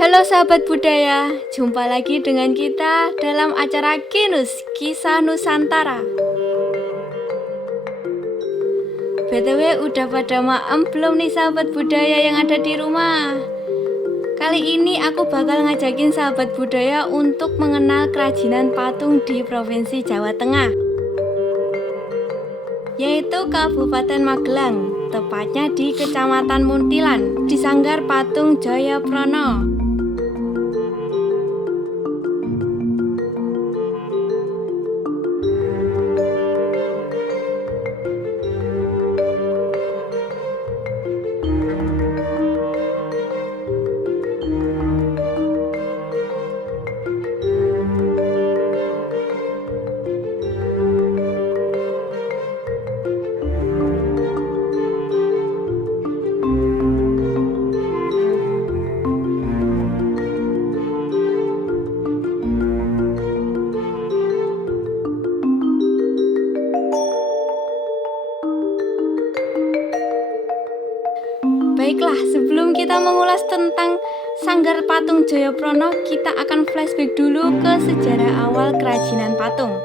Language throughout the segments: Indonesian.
Halo sahabat budaya, jumpa lagi dengan kita dalam acara Kinus, Kisah Nusantara. BTW udah pada maem belum nih sahabat budaya yang ada di rumah? Kali ini aku bakal ngajakin sahabat budaya untuk mengenal kerajinan patung di Provinsi Jawa Tengah, yaitu Kabupaten Magelang, tepatnya di Kecamatan Muntilan, di Sanggar Patung Jayaprana. Baiklah, sebelum kita mengulas tentang Sanggar Patung Jayaprana, kita akan flashback dulu ke sejarah awal kerajinan patung.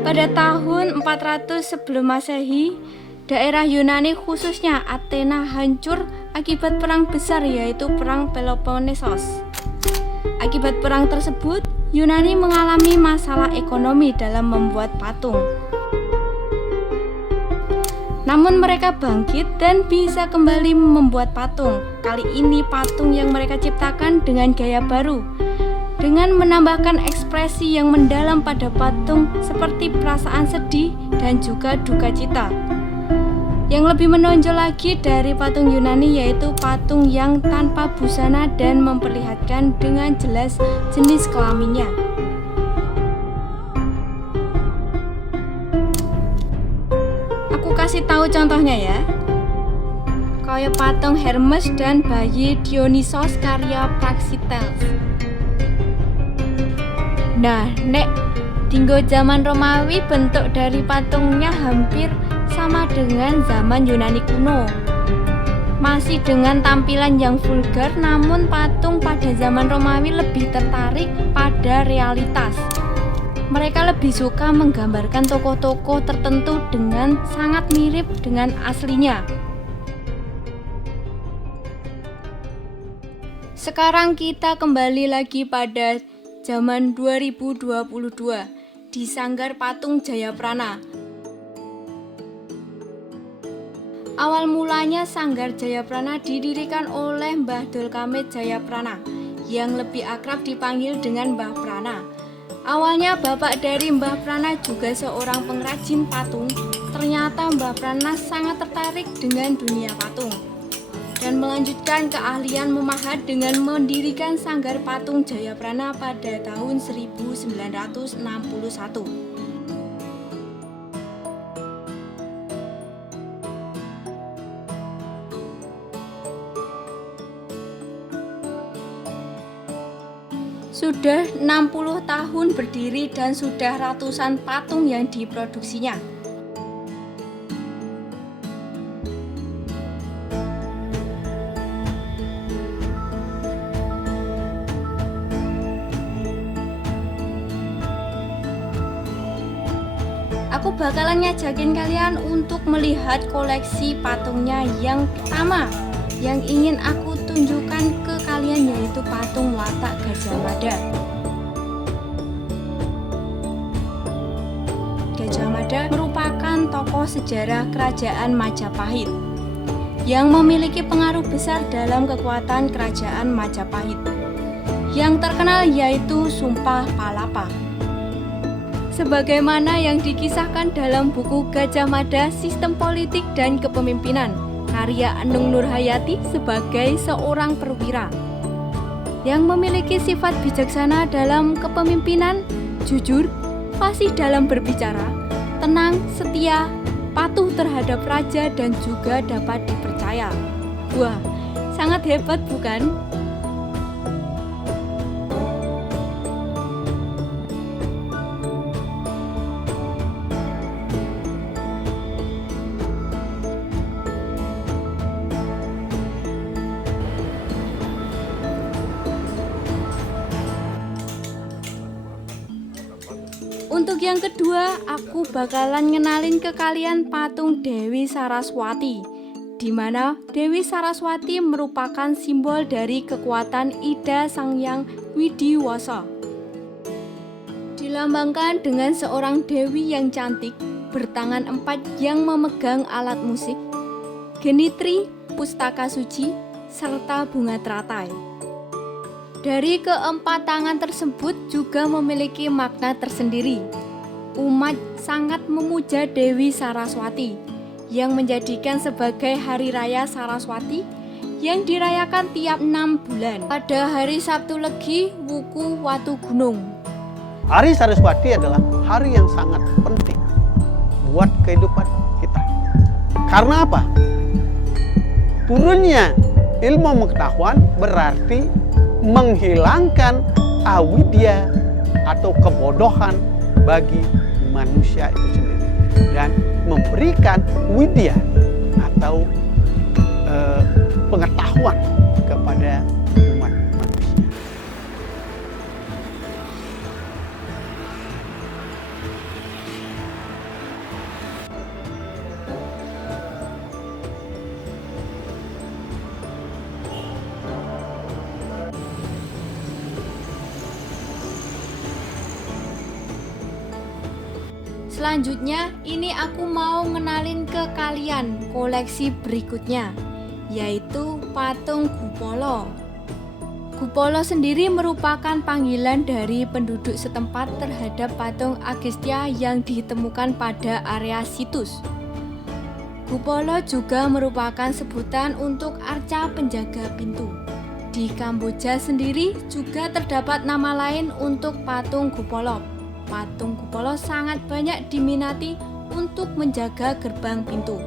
Pada tahun 400 sebelum Masehi, daerah Yunani khususnya Athena hancur akibat perang besar, yaitu Perang Peloponnesos. Akibat perang tersebut, Yunani mengalami masalah ekonomi dalam membuat patung. Namun mereka bangkit dan bisa kembali membuat patung. Kali ini patung yang mereka ciptakan dengan gaya baru, dengan menambahkan ekspresi yang mendalam pada patung seperti perasaan sedih dan juga duka cita. Yang lebih menonjol lagi dari patung Yunani yaitu patung yang tanpa busana dan memperlihatkan dengan jelas jenis kelaminnya. Kasih tahu contohnya ya, kayak patung Hermes dan bayi Dionysos karya Praxiteles. Nah, nek dinggo zaman Romawi, bentuk dari patungnya hampir sama dengan zaman Yunani kuno. Masih dengan tampilan yang vulgar, namun patung pada zaman Romawi lebih tertarik pada realitas. Mereka lebih suka menggambarkan tokoh-tokoh tertentu dengan sangat mirip dengan aslinya. Sekarang kita kembali lagi pada zaman 2022 di Sanggar Patung Jayaprana. Awal mulanya Sanggar Jayaprana didirikan oleh Mbah Dolkamet Jayaprana yang lebih akrab dipanggil dengan Mbah Prana. Awalnya bapak dari Mbah Prana juga seorang pengrajin patung. Ternyata Mbah Prana sangat tertarik dengan dunia patung dan melanjutkan keahlian memahat dengan mendirikan Sanggar Patung Jayaprana pada tahun 1961. Sudah 60 tahun berdiri dan sudah ratusan patung yang diproduksinya. Aku bakalan ngajakin kalian untuk melihat koleksi patungnya yang pertama. Yang ingin aku tunjukkan ke kalian yaitu patung watak Gajah Mada. Gajah Mada merupakan tokoh sejarah kerajaan Majapahit yang memiliki pengaruh besar dalam kekuatan kerajaan Majapahit. Yang terkenal yaitu Sumpah Palapa. Sebagaimana yang dikisahkan dalam buku Gajah Mada, Sistem Politik dan Kepemimpinan, karya Enung Nurhayati sebagai seorang perwira yang memiliki sifat bijaksana dalam kepemimpinan, jujur, fasih dalam berbicara, tenang, setia, patuh terhadap raja dan juga dapat dipercaya. Wah, sangat hebat bukan? Untuk yang kedua, aku bakalan ngenalin ke kalian patung Dewi Saraswati, di mana Dewi Saraswati merupakan simbol dari kekuatan Ida Sang Hyang Widiwasa. Dilambangkan dengan seorang dewi yang cantik, bertangan 4 yang memegang alat musik, genitri, pustaka suci, serta bunga teratai. Dari keempat tangan tersebut juga memiliki makna tersendiri. Umat sangat memuja Dewi Saraswati yang menjadikan sebagai Hari Raya Saraswati yang dirayakan tiap 6 bulan pada hari Sabtu Legi Wuku Watu Gunung. Hari Saraswati adalah hari yang sangat penting buat kehidupan kita. Karena apa? Turunnya ilmu pengetahuan berarti menghilangkan awidya atau kebodohan bagi manusia itu sendiri dan memberikan widya atau pengetahuan kepada umat manusia. Selanjutnya, ini aku mau ngenalin ke kalian koleksi berikutnya, yaitu patung Gupala. Gupala sendiri merupakan panggilan dari penduduk setempat terhadap patung Agastya yang ditemukan pada area situs. Gupala juga merupakan sebutan untuk arca penjaga pintu. Di Kamboja sendiri juga terdapat nama lain untuk patung Gupala. Patung Gupala sangat banyak diminati untuk menjaga gerbang pintu.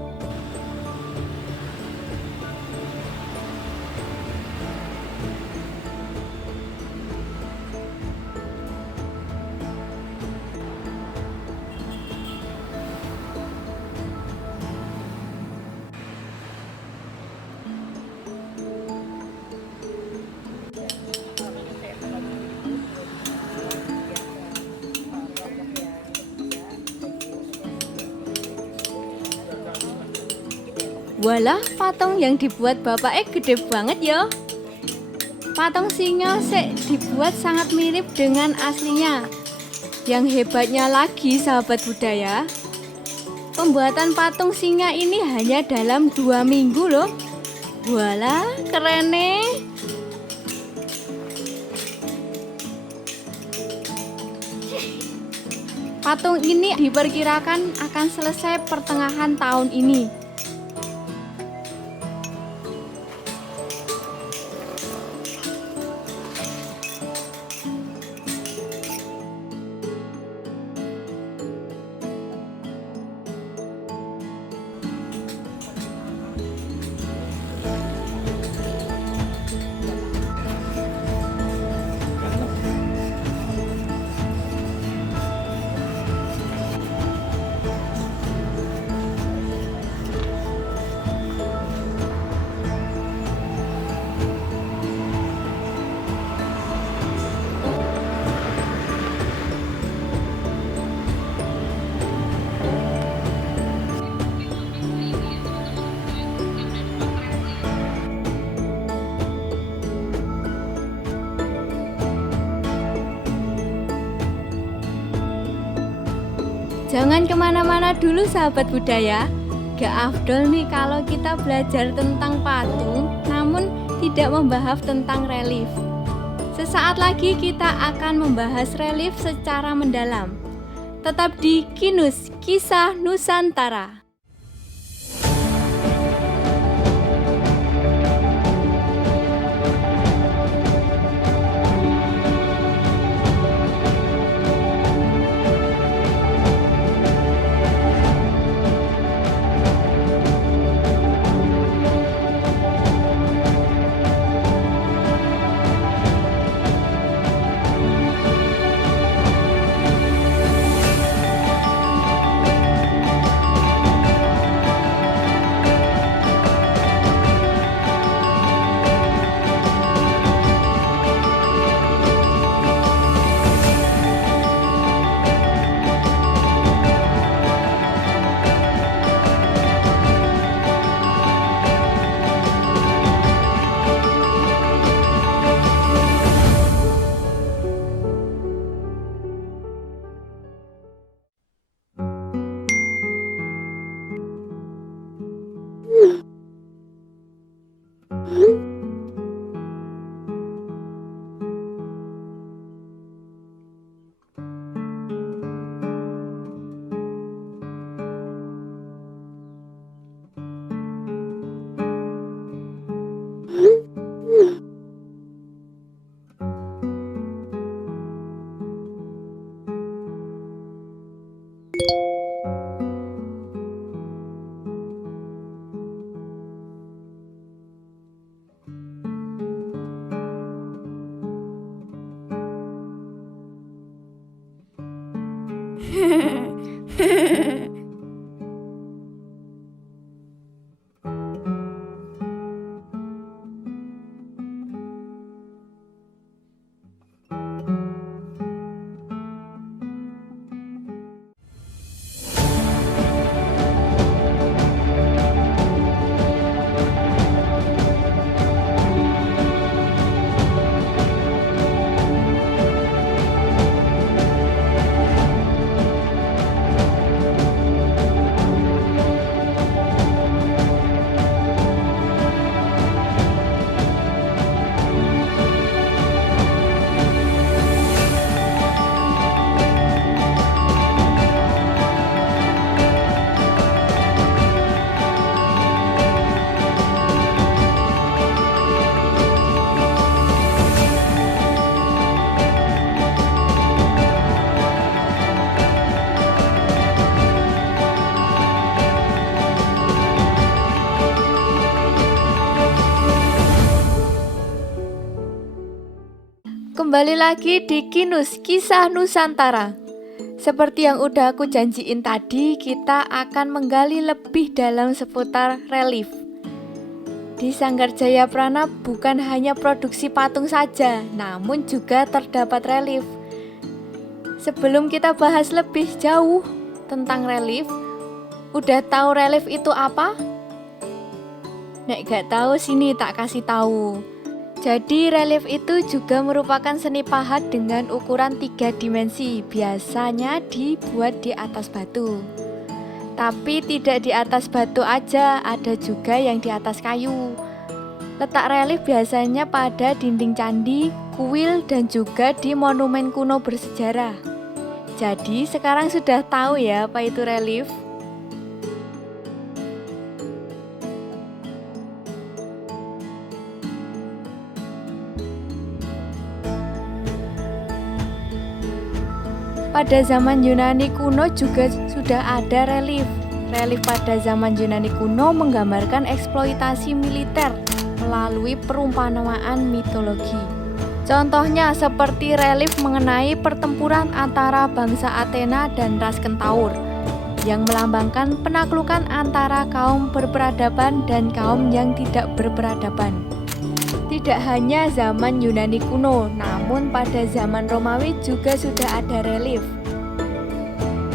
Walah, patung yang dibuat bapaknya gede banget ya. Patung singa dibuat sangat mirip dengan aslinya. Yang hebatnya lagi, sahabat budaya, pembuatan patung singa ini hanya dalam 2 minggu loh. Walah, keren nih. Patung ini diperkirakan akan selesai pertengahan tahun ini. Jangan kemana-mana dulu sahabat budaya. Gak afdol nih kalau kita belajar tentang patung namun tidak membahas tentang relief. Sesaat lagi kita akan membahas relief secara mendalam. Tetap di Kinus, Kisah Nusantara. Kembali lagi di Kinus Kisah Nusantara. Seperti yang udah aku janjiin tadi, kita akan menggali lebih dalam seputar relief. Di Sanggar Jayaprana bukan hanya produksi patung saja, namun juga terdapat relief. Sebelum kita bahas lebih jauh tentang relief, udah tahu relief itu apa? Nek gak tahu, sini tak kasih tahu. Jadi relief itu juga merupakan seni pahat dengan ukuran 3 dimensi. Biasanya dibuat di atas batu. Tapi tidak di atas batu aja, ada juga yang di atas kayu. Letak relief biasanya pada dinding candi, kuil, dan juga di monumen kuno bersejarah. Jadi sekarang sudah tahu ya apa itu relief? Pada zaman Yunani kuno juga sudah ada relief. Relief pada zaman Yunani kuno menggambarkan eksploitasi militer melalui perumpamaan mitologi. Contohnya seperti relief mengenai pertempuran antara bangsa Athena dan ras Kentaur yang melambangkan penaklukan antara kaum berperadaban dan kaum yang tidak berperadaban. Tidak hanya zaman Yunani kuno, namun pada zaman Romawi juga sudah ada relief.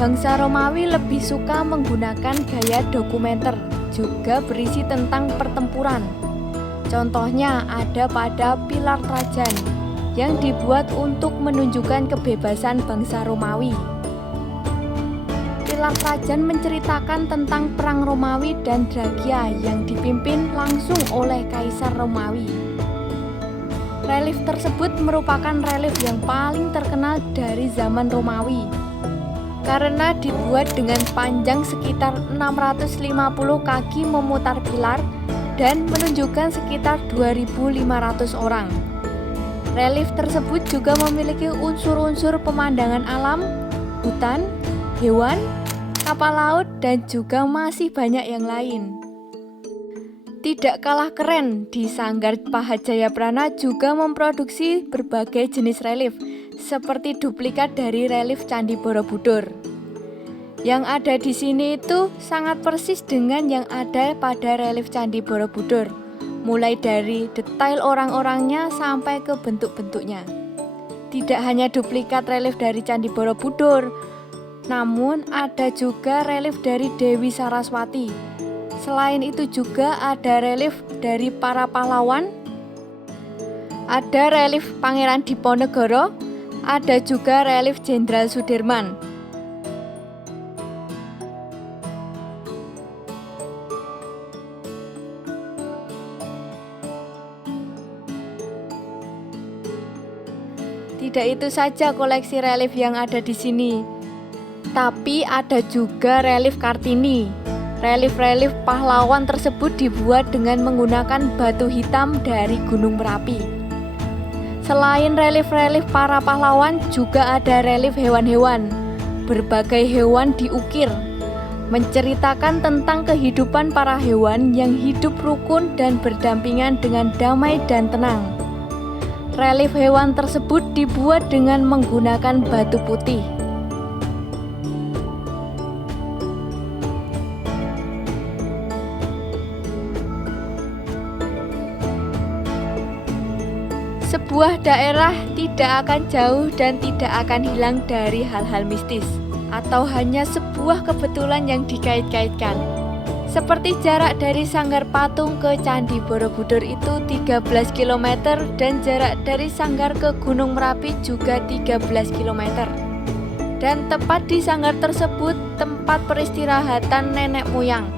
Bangsa Romawi lebih suka menggunakan gaya dokumenter, juga berisi tentang pertempuran. Contohnya ada pada pilar Trajan, yang dibuat untuk menunjukkan kebebasan bangsa Romawi. Pilar Trajan menceritakan tentang perang Romawi dan Trakia yang dipimpin langsung oleh Kaisar Romawi. Relief tersebut merupakan relief yang paling terkenal dari zaman Romawi karena dibuat dengan panjang sekitar 650 kaki memutar pilar dan menunjukkan sekitar 2.500 orang. Relief tersebut juga memiliki unsur-unsur pemandangan alam, hutan, hewan, kapal laut, dan juga masih banyak yang lain. Tidak kalah keren, di Sanggar Pahat Jayaprana juga memproduksi berbagai jenis relief, seperti duplikat dari relief Candi Borobudur. Yang ada di sini itu sangat persis dengan yang ada pada relief Candi Borobudur, mulai dari detail orang-orangnya sampai ke bentuk-bentuknya. Tidak hanya duplikat relief dari Candi Borobudur, namun ada juga relief dari Dewi Saraswati. Selain itu juga ada relief dari para pahlawan, ada relief Pangeran Diponegoro, ada juga relief Jenderal Sudirman. Tidak itu saja koleksi relief yang ada di sini, tapi ada juga relief Kartini. Relief-relief pahlawan tersebut dibuat dengan menggunakan batu hitam dari Gunung Merapi. Selain relief-relief para pahlawan, juga ada relief hewan-hewan. Berbagai hewan diukir, menceritakan tentang kehidupan para hewan yang hidup rukun dan berdampingan dengan damai dan tenang. Relief hewan tersebut dibuat dengan menggunakan batu putih. Sebuah daerah tidak akan jauh dan tidak akan hilang dari hal-hal mistis atau hanya sebuah kebetulan yang dikait-kaitkan. Seperti jarak dari Sanggar Patung ke Candi Borobudur itu 13 km dan jarak dari Sanggar ke Gunung Merapi juga 13 km. Dan tepat di sanggar tersebut tempat peristirahatan nenek moyang.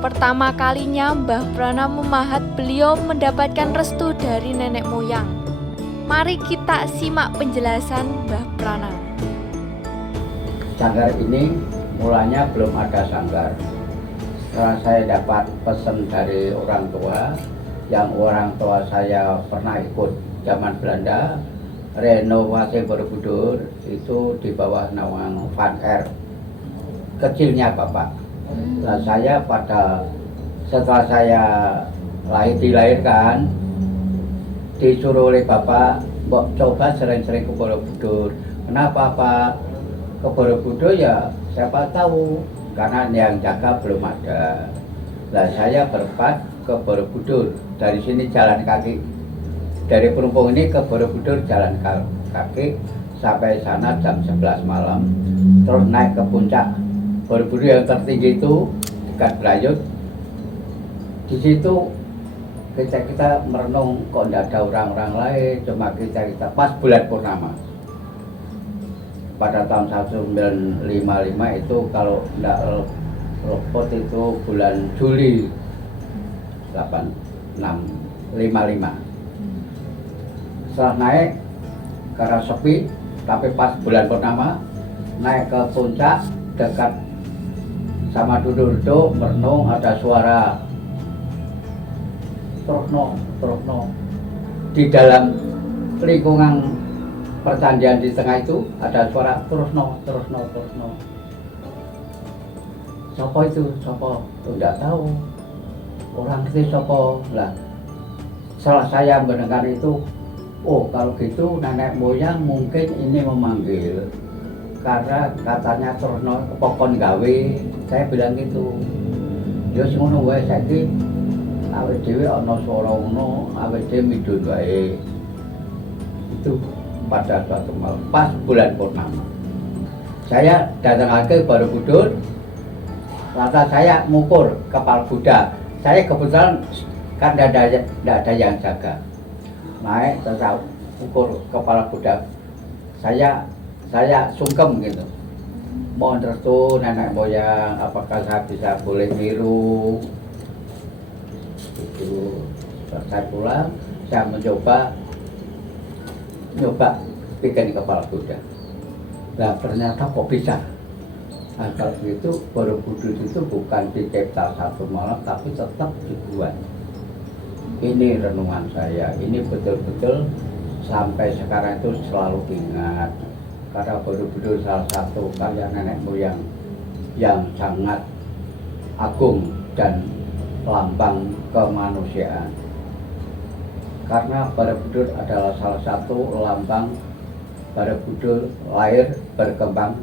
Pertama kalinya Mbah Prana memahat, beliau mendapatkan restu dari nenek moyang. Mari kita simak penjelasan Mbah Prana. Sanggar ini mulanya belum ada sanggar. Setelah saya dapat pesan dari orang tua, yang orang tua saya pernah ikut zaman Belanda, renovasi Borobudur itu di bawah naungan Van R. Kecilnya Bapak. Nah, saya setelah saya dilahirkan, disuruh oleh Bapak mbok coba sering-sering ke Borobudur. Kenapa Pak? Ke Borobudur ya siapa tahu, karena yang jaga belum ada. Nah saya berempat ke Borobudur, dari sini jalan kaki, dari Perumpung ini ke Borobudur jalan kaki sampai sana jam 11 malam, terus naik ke puncak Borobudur yang tertinggi itu dekat Brayut. Di situ kita merenung, kok tidak ada orang-orang lain, cuma kita pas bulan purnama. Pada tahun 1955 itu kalau tidak luput itu bulan Juli 5655. Setelah naik karena sepi, tapi pas bulan purnama naik ke puncak dekat sama Dudur itu merenung, ada suara Trokno. Di dalam lingkungan percandian di tengah itu ada suara Trokno. Sopo itu? Sopo? Tidak tahu. Orang itu sopo? Lah, setelah saya mendengar itu, oh kalau gitu nenek moyang mungkin ini memanggil. Karena katanya Trokno pokon gawe. Saya bilang gitu. Ya ngono wae saiki. Awet dhewe ana swara ngono, awet dhewe midun wae. Itu pada suatu malam pas bulan purnama. Saya datang ke Borobudur, lantas saya mengukur kepala Buddha. Saya kebetulan kan tidak ada yang jaga. Naik terus ukur kepala Buddha. Saya sungkem gitu. Mohon restu nenek moyang, apakah saya bisa boleh niru? Itu saya pulang, saya nyoba bikin kepala Buddha. Nah ternyata kok bisa. Nah kalau begitu Borobudur itu bukan dicipta satu malam, tapi tetap dibuat. Ini renungan saya, ini betul-betul sampai sekarang itu selalu ingat. Karena Borobudur salah satu karya nenek moyang yang sangat agung dan lambang kemanusiaan. Karena Borobudur adalah salah satu lambang Borobudur lahir berkembang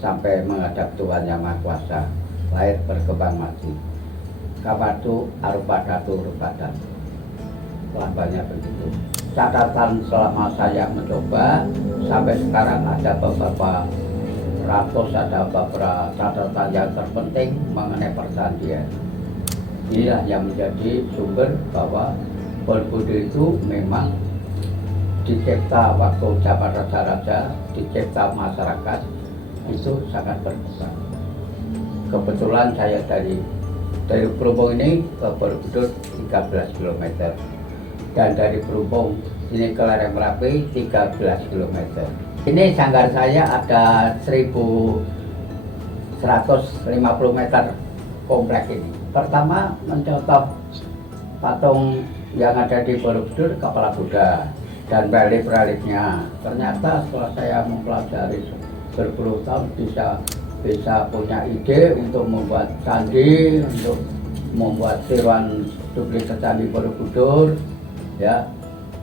sampai menghadap Tuhan Yang Maha Kuasa, lahir berkembang mati. Kapatu arubadatu rubadatu. Lambangnya begitu. Catatan selama saya mencoba sampai sekarang ada beberapa ratus, ada beberapa catatan yang terpenting mengenai percandian. Inilah yang menjadi sumber bahwa Borobudur itu memang dicipta waktu zaman raja-raja, dicipta masyarakat itu sangat berkembang. Kebetulan saya dari Perumpung ini ke Borobudur 13 km dan dari Perumpung ini ke lereng Merapi 13 km. Ini sanggar saya ada 1150 meter komplek ini. Pertama mencontoh patung yang ada di Borobudur, kepala Buddha dan relief-reliefnya. Ternyata setelah saya mempelajari berpuluh tahun bisa punya ide untuk membuat candi, untuk membuat tiruan duplikat candi Borobudur. Ya,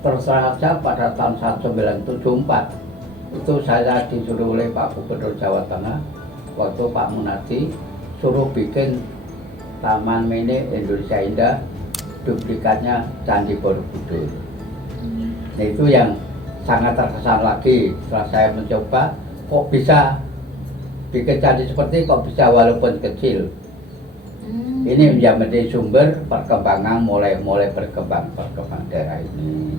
terserah saja pada tahun 1974 itu saya disuruh oleh Pak Gubernur Jawa Tengah waktu Pak Munardi suruh bikin Taman Mini Indonesia Indah, duplikatnya Candi Borobudur. Nah, itu yang sangat terkesan lagi setelah saya mencoba, kok bisa bikin candi seperti kok bisa walaupun kecil. Ini yang menjadi sumber perkembangan mulai berkembang daerah ini.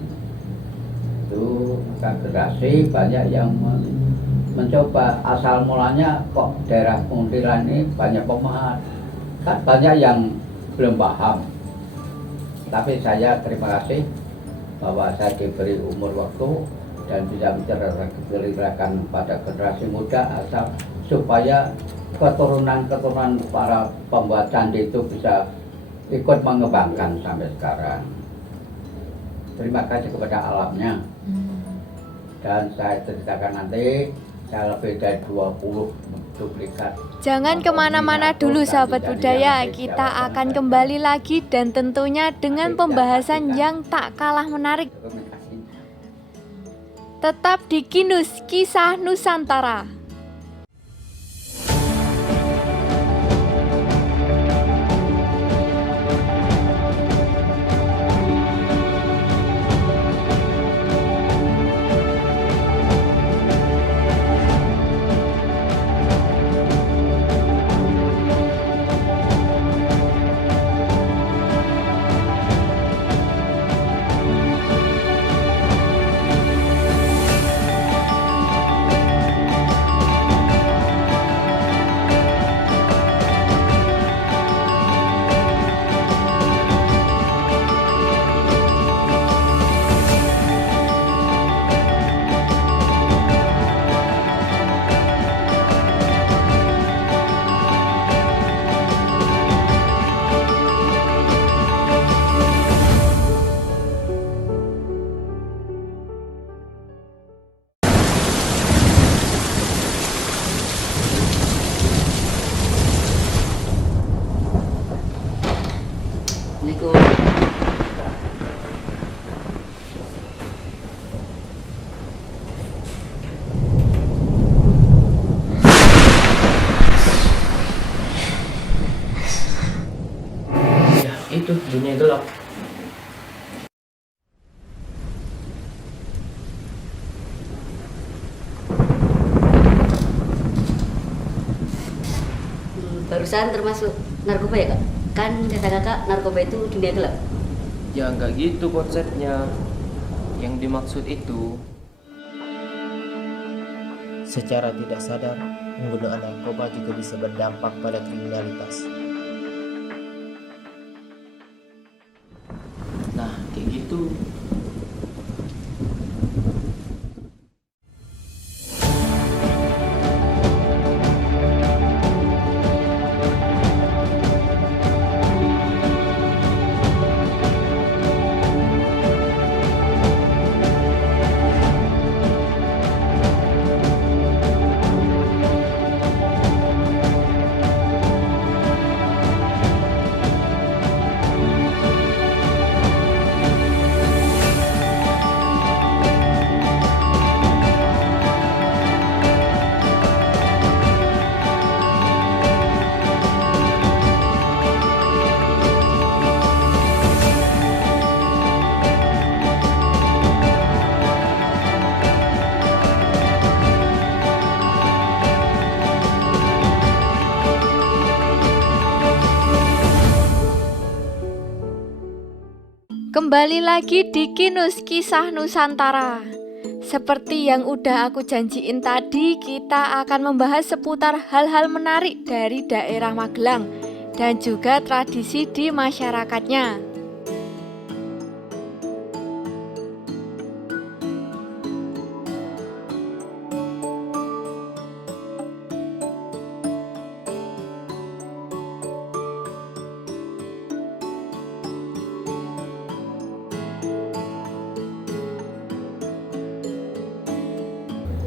Itu generasi banyak yang mencoba, asal mulanya kok daerah Kuntilan ini banyak pemahat. Kan banyak yang belum paham, tapi saya terima kasih bahwa saya diberi umur waktu dan bisa menceritakan pada generasi muda asal supaya keturunan para pembuat candi itu bisa ikut mengembangkan sampai sekarang. Terima kasih kepada alamnya dan saya ceritakan nanti saya lebih dari 20 duplikat. Jangan kemana-mana dulu sahabat budaya, kita akan kembali lagi dan tentunya dengan pembahasan yang tak kalah menarik. Tetap di Kinus Kisah Nusantara. Ya, itu dunia gelap. Barusan termasuk narkoba ya kak? Kan kata kakak narkoba itu dunia gelap. Ya nggak gitu konsepnya. Yang dimaksud itu Secara tidak sadar, penggunaan narkoba juga bisa berdampak pada kriminalitas. nah kayak gitu. Kembali lagi di Kinus Kisah Nusantara. Seperti yang udah aku janjiin tadi, kita akan membahas seputar hal-hal menarik dari daerah Magelang dan juga tradisi di masyarakatnya.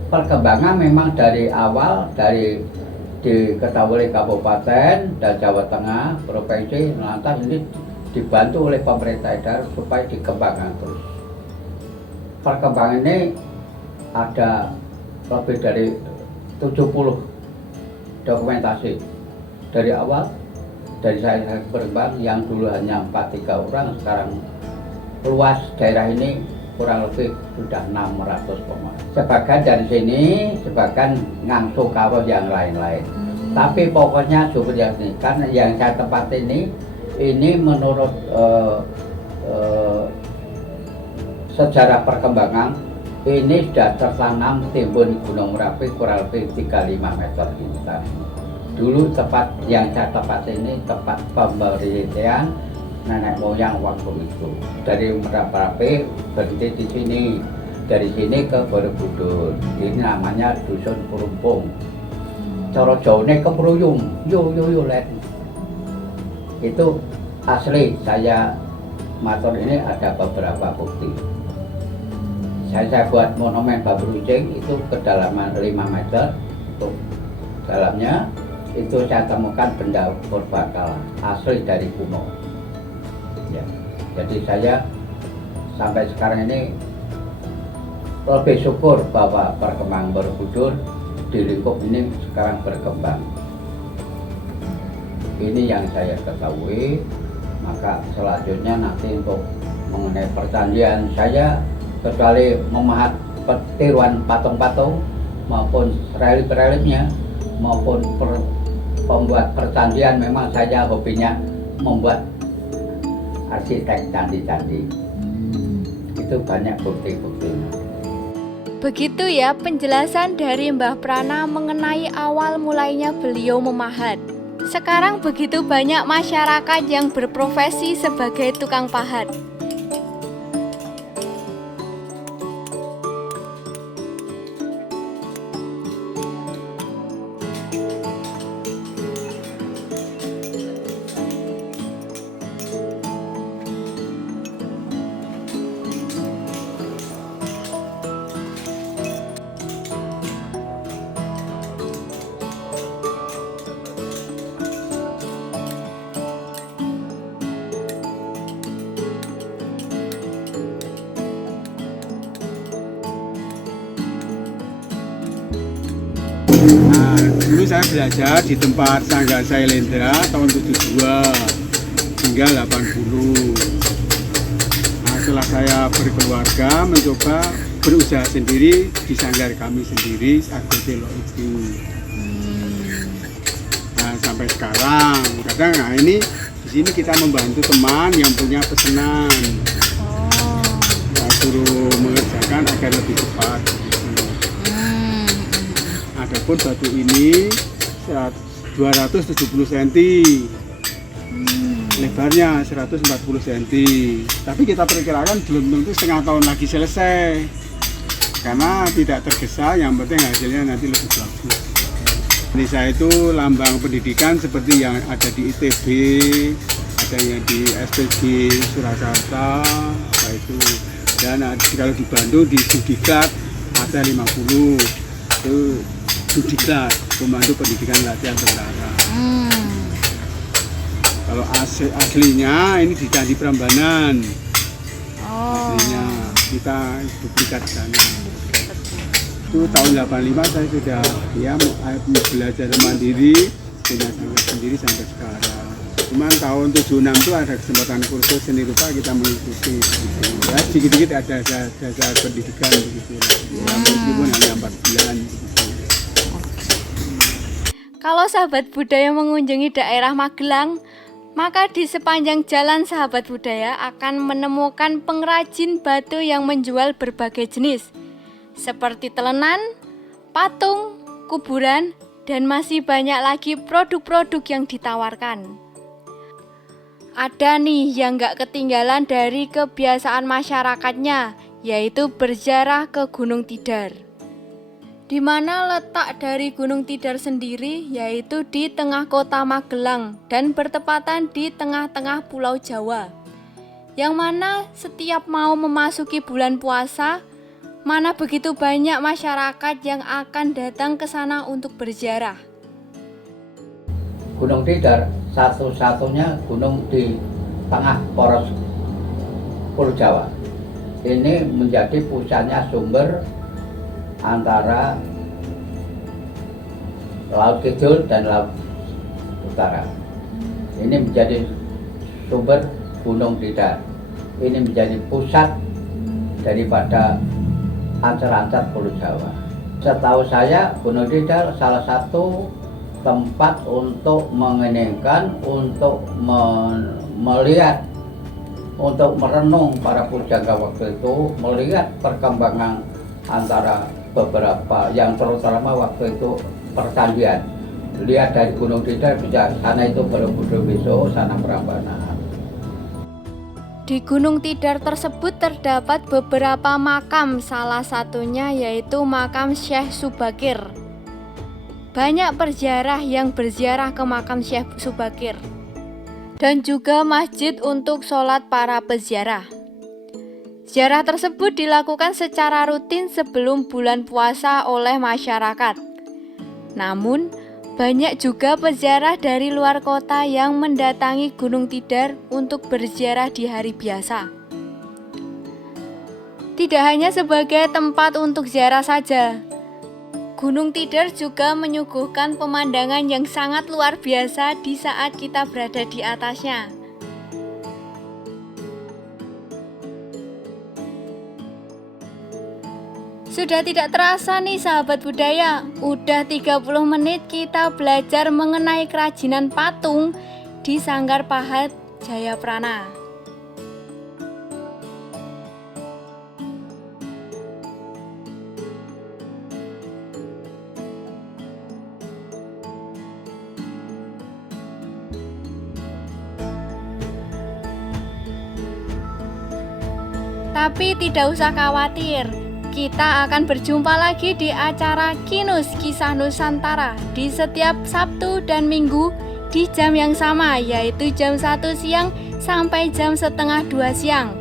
Perkembangan memang dari awal, dari diketahui oleh kabupaten dan Jawa Tengah, provinsi, lantas ini dibantu oleh pemerintah daerah supaya dikembangkan terus. Perkembangan ini ada lebih dari 70 dokumentasi dari awal, dari saya berkembang yang dulu hanya 4-3 orang, sekarang luas daerah ini kurang lebih sudah 600 koma. Sebagian dari sini, sebagian ngangsu karo yang lain-lain. Tapi pokoknya seperti ini, karena yang saya tempat ini menurut sejarah perkembangan ini sudah tertanam timbun Gunung Merapi kurang lebih 35 meter ini. Dulu tempat yang saya tempat ini tempat pemberian nenek moyang waktu itu. Dari Merapi berhenti di sini, dari sini ke Borobudur. Ini namanya Dusun Perumpung. Cara Jawane kepruyung, yo let. Itu asli, saya matur ini ada beberapa bukti. Saya buat monumen bambu runcing itu kedalaman 5 meter untuk dalamnya. Itu saya temukan benda purbakala asli dari kuno. Ya, jadi saya sampai sekarang ini lebih syukur bahwa perkembangan Borobudur di lingkup ini sekarang berkembang. Ini yang saya ketahui. Maka selanjutnya nanti untuk mengenai percandaian, saya kecuali memahat tiruan patung-patung maupun relief-reliefnya maupun pembuat percandaian, memang saya hobinya membuat arsitek candi-candi. Itu banyak bukti-buktinya. Begitu ya penjelasan dari Mbah Prana mengenai awal mulainya beliau memahat. Sekarang begitu banyak masyarakat yang berprofesi sebagai tukang pahat. Nah, dulu saya belajar di tempat Sanggar Sailendra tahun 72 hingga 80. Nah, setelah saya berkeluarga mencoba berusaha sendiri di sanggar kami sendiri, Argoselo itu. Nah, sampai sekarang kadang ini di sini kita membantu teman yang punya pesanan. Kita suruh mengerjakan agar lebih cepat. Adapun batu ini 270 cm, lebarnya 140 cm. Tapi kita perkirakan belum tentu setengah tahun lagi selesai, karena tidak tergesa. Yang penting hasilnya nanti lebih bagus. Indonesia itu lambang pendidikan seperti yang ada di ITB, ada yang di SPG Surakarta, itu. Dan kalau di Bandung di Sudiklat ada 50 itu. Sudiklat, Komando Pendidikan Latihan Tentara. Kalau aslinya ini di Candi Prambanan. Aslinya kita duplikat sana. Itu tahun 85 saya sudah belajar mandiri, punya sanggar sendiri sampai sekarang. Cuman tahun 76 itu ada kesempatan kursus seni rupa, kita mengikuti. Ya, sedikit-sedikit ada dasar pendidikan begitu. Ya, meskipun hanya 4 bulan. Kalau sahabat budaya mengunjungi daerah Magelang, maka di sepanjang jalan sahabat budaya akan menemukan pengrajin batu yang menjual berbagai jenis, seperti telenan, patung, kuburan, dan masih banyak lagi produk-produk yang ditawarkan. Ada nih yang gak ketinggalan dari kebiasaan masyarakatnya, yaitu berziarah ke Gunung Tidar. Di mana letak dari Gunung Tidar sendiri yaitu di tengah kota Magelang dan bertepatan di tengah-tengah Pulau Jawa. Yang mana setiap mau memasuki bulan puasa, mana begitu banyak masyarakat yang akan datang ke sana untuk berziarah. Gunung Tidar satu-satunya gunung di tengah poros Pulau Jawa. Ini menjadi pusatnya sumber antara Laut Kidul dan Laut Utara. Ini menjadi sumber Gunung Tidar. Ini menjadi pusat daripada ancar-ancar Pulau Jawa. Setahu saya Gunung Tidar salah satu tempat untuk mengeningkan, untuk melihat, untuk merenung para pujangga waktu itu, melihat perkembangan antara beberapa yang terutama waktu itu percandaian. Lihat dari Gunung Tidar bisa sana itu Borobudur besok, sana Prambanan. Di Gunung Tidar tersebut terdapat beberapa makam, salah satunya yaitu makam Syekh Subakir. Banyak perziarah yang berziarah ke makam Syekh Subakir dan juga masjid untuk sholat para peziarah. Ziarah tersebut dilakukan secara rutin sebelum bulan puasa oleh masyarakat. Namun, banyak juga peziarah dari luar kota yang mendatangi Gunung Tidar untuk berziarah di hari biasa. Tidak hanya sebagai tempat untuk ziarah saja, Gunung Tidar juga menyuguhkan pemandangan yang sangat luar biasa di saat kita berada di atasnya. Sudah tidak terasa nih sahabat budaya, udah 30 menit kita belajar mengenai kerajinan patung di Sanggar Pahat Jayaprana. Tapi tidak usah khawatir, kita akan berjumpa lagi di acara Kinus Kisah Nusantara di setiap Sabtu dan Minggu di jam yang sama, yaitu jam 1 siang sampai jam setengah 2 siang.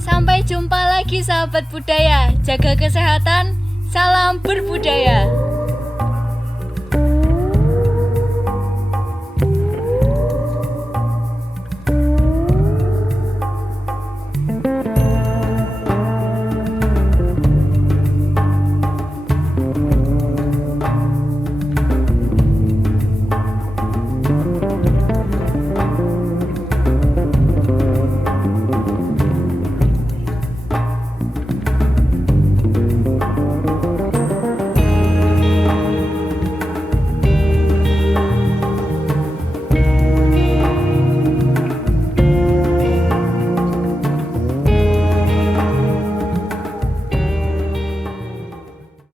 Sampai jumpa lagi sahabat budaya, jaga kesehatan, salam berbudaya.